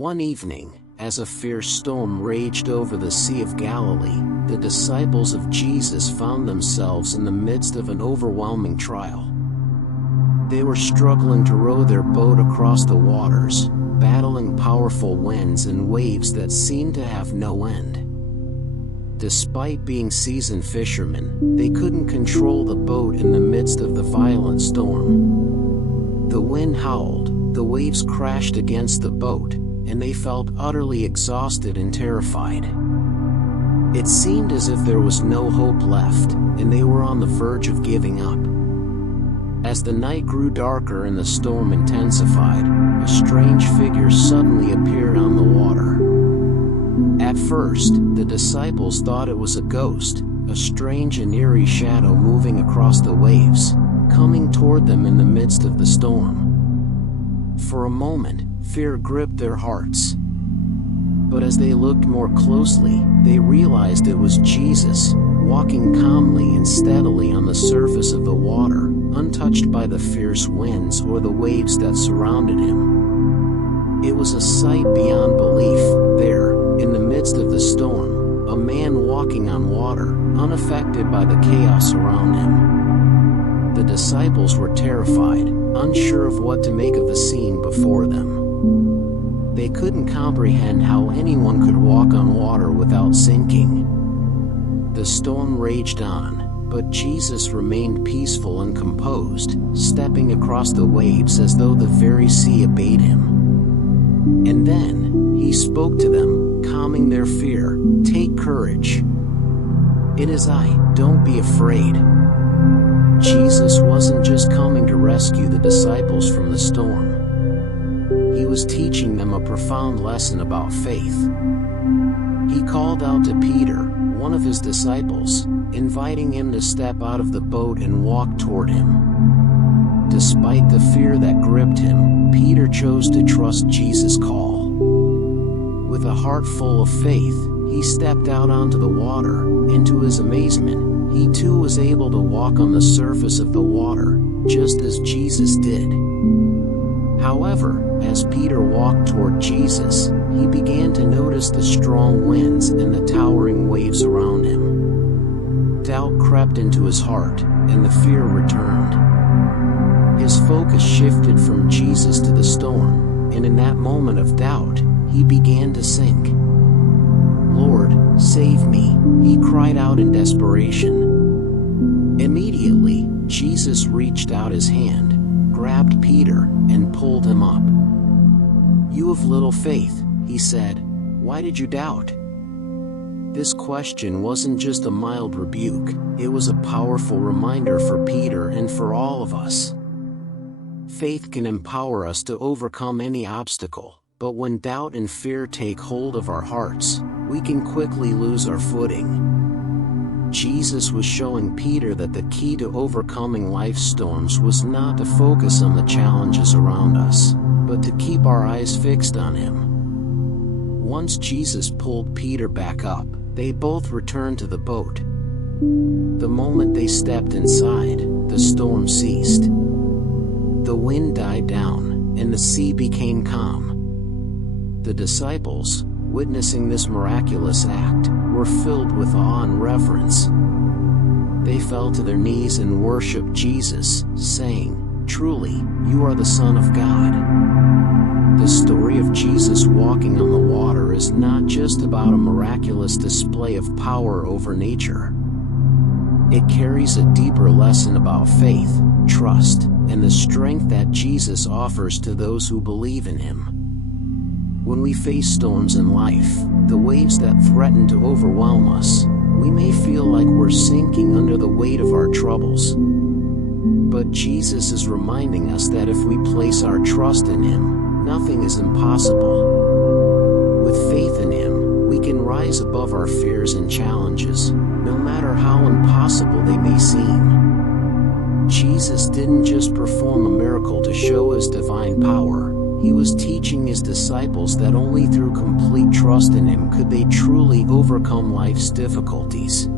One evening, as a fierce storm raged over the Sea of Galilee, the disciples of Jesus found themselves in the midst of an overwhelming trial. They were struggling to row their boat across the waters, battling powerful winds and waves that seemed to have no end. Despite being seasoned fishermen, they couldn't control the boat in the midst of the violent storm. The wind howled, the waves crashed against the boat, and they felt utterly exhausted and terrified. It seemed as if there was no hope left, and they were on the verge of giving up. As the night grew darker and the storm intensified, a strange figure suddenly appeared on the water. At first, the disciples thought it was a ghost, a strange and eerie shadow moving across the waves, coming toward them in the midst of the storm. For a moment, fear gripped their hearts. But as they looked more closely, they realized it was Jesus, walking calmly and steadily on the surface of the water, untouched by the fierce winds or the waves that surrounded him. It was a sight beyond belief. There, in the midst of the storm, a man walking on water, unaffected by the chaos around him. The disciples were terrified, unsure of what to make of the scene before them. They couldn't comprehend how anyone could walk on water without sinking. The storm raged on, but Jesus remained peaceful and composed, stepping across the waves as though the very sea obeyed him. And then, he spoke to them, calming their fear. "Take courage. It is I, don't be afraid." Jesus wasn't just coming to rescue the disciples from the storm. He was teaching them a profound lesson about faith. He called out to Peter, one of his disciples, inviting him to step out of the boat and walk toward him. Despite the fear that gripped him, Peter chose to trust Jesus' call. With a heart full of faith, he stepped out onto the water, and to his amazement, he too was able to walk on the surface of the water, just as Jesus did. However, as Peter walked toward Jesus, he began to notice the strong winds and the towering waves around him. Doubt crept into his heart, and the fear returned. His focus shifted from Jesus to the storm, and in that moment of doubt, he began to sink. "Lord, save me," he cried out in desperation. Immediately, Jesus reached out his hand, grabbed Peter, and pulled him up. "You of little faith," he said, "why did you doubt?" This question wasn't just a mild rebuke, it was a powerful reminder for Peter and for all of us. Faith can empower us to overcome any obstacle, but when doubt and fear take hold of our hearts, we can quickly lose our footing. Jesus was showing Peter that the key to overcoming life's storms was not to focus on the challenges around us, but to keep our eyes fixed on him. Once Jesus pulled Peter back up, they both returned to the boat. The moment they stepped inside, the storm ceased. The wind died down, and the sea became calm. The disciples, witnessing this miraculous act, were filled with awe and reverence. They fell to their knees and worshiped Jesus, saying, "Truly, you are the Son of God." The story of Jesus walking on the water is not just about a miraculous display of power over nature. It carries a deeper lesson about faith, trust, and the strength that Jesus offers to those who believe in him. When we face storms in life, the waves that threaten to overwhelm us, we may feel like we're sinking under the weight of our troubles. But Jesus is reminding us that if we place our trust in him, nothing is impossible. With faith in him, we can rise above our fears and challenges, no matter how impossible they may seem. Jesus didn't just perform a miracle to show his divine power. He was teaching his disciples that only through complete trust in him could they truly overcome life's difficulties.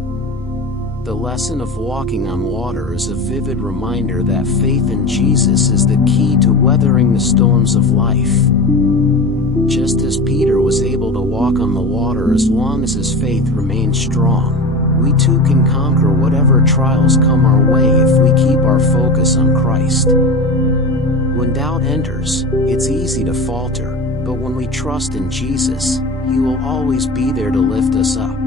The lesson of walking on water is a vivid reminder that faith in Jesus is the key to weathering the storms of life. Just as Peter was able to walk on the water as long as his faith remained strong, we too can conquer whatever trials come our way if we keep our focus on Christ. When doubt enters, it's easy to falter, but when we trust in Jesus, He will always be there to lift us up.